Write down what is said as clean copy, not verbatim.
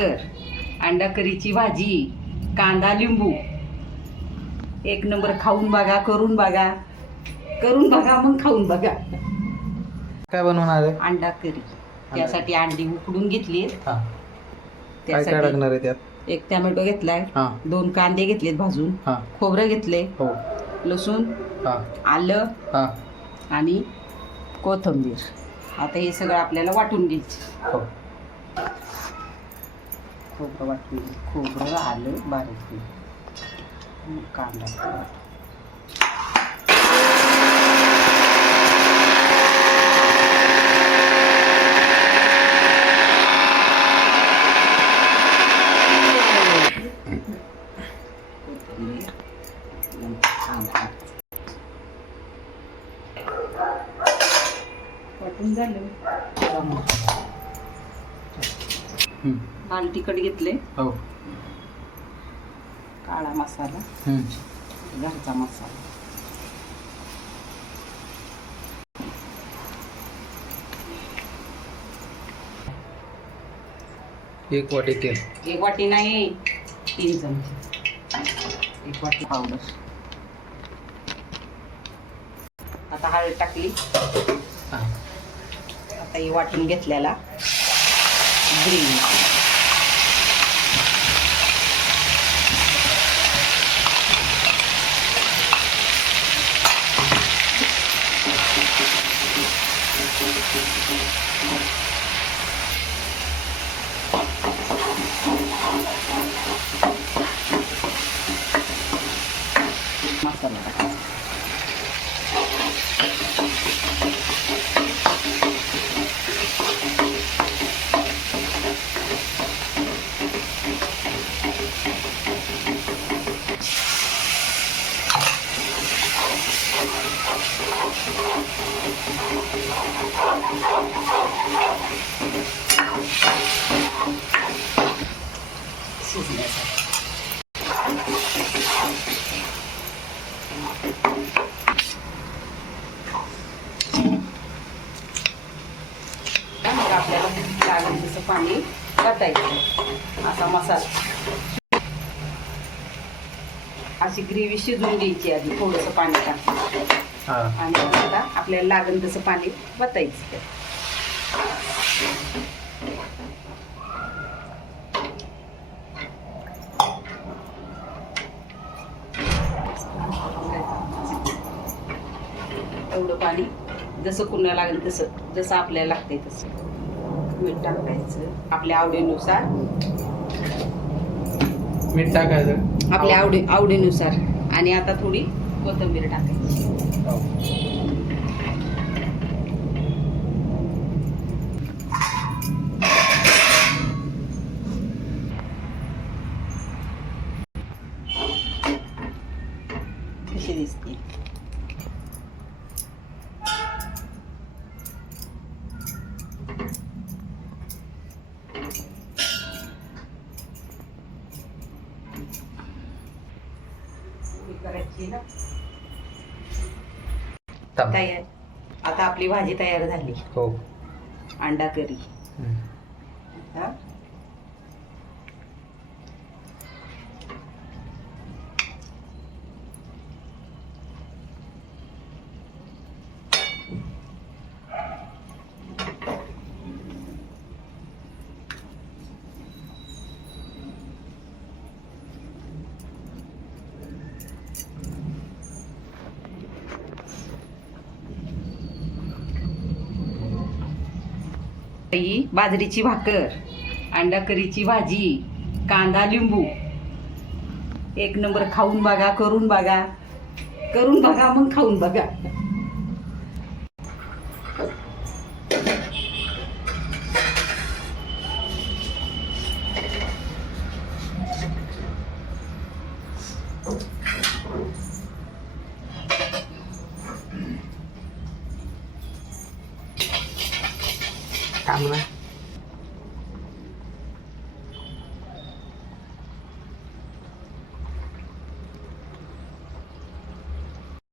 अंडा करीची भाजी, कांदा लिंबू, एक नंबर. खाऊन बघा, करून बघा, करून बघा, मग खाऊन बघा. काय बनवणार आहे? अंडा करी. त्यासाठी अंडी उकडून घेतली. काय काय लागणार आहे त्यात? एक टोमॅटो घेतलाय, 2 कांदे घेतलेत भाजून, खोबरं घेतले, लसूण, आलं आणि कोथिंबीर. आता हे सगळं आपल्याला वाटून घ्यायचं. खोबरं वाटून, खोबरं, आलं बारीक, कांदा. वाटून झालं. लाल तिखट घेतले, काळा मसाला, घरचा मसाला, एक वाटी तेल. 1 वाटी नाही, 3 चमचे. 1 वाटी पावडर. आता हळद टाकली. आता ही वाटून घेतलेला ग्रेव्ही. मसाला टाकायचा. शिजण्यासाठी मग आपल्याला लागेल तसं पाणी घालायचं. असा मसाला, अशी ग्रेव्ही शिजवून घ्यायची आधी थोडंसं पाणी टाकून, आणि आता आपल्याला लागेल तसं पाणी वतायचं. एवढं पाणी जसं कुणाला लागेल तसं, जसं आपल्याला लागतंय तसं. मीठ टाकायचं आपल्या आवडीनुसार. मीठ टाकायचं आपल्या आवडीनुसार. आणि आता थोडी कोथिंबीर टाकायची. कशी दिसते? करायची ना तयार. आता आपली भाजी तयार झाली. अंडा करी. बाजरीची भाकर, अंडा करीची भाजी, कांदा लिंबू, एक नंबर. खाऊन बघा, करून बघा, करून बघा, मग खाऊन बघा. थांब ना.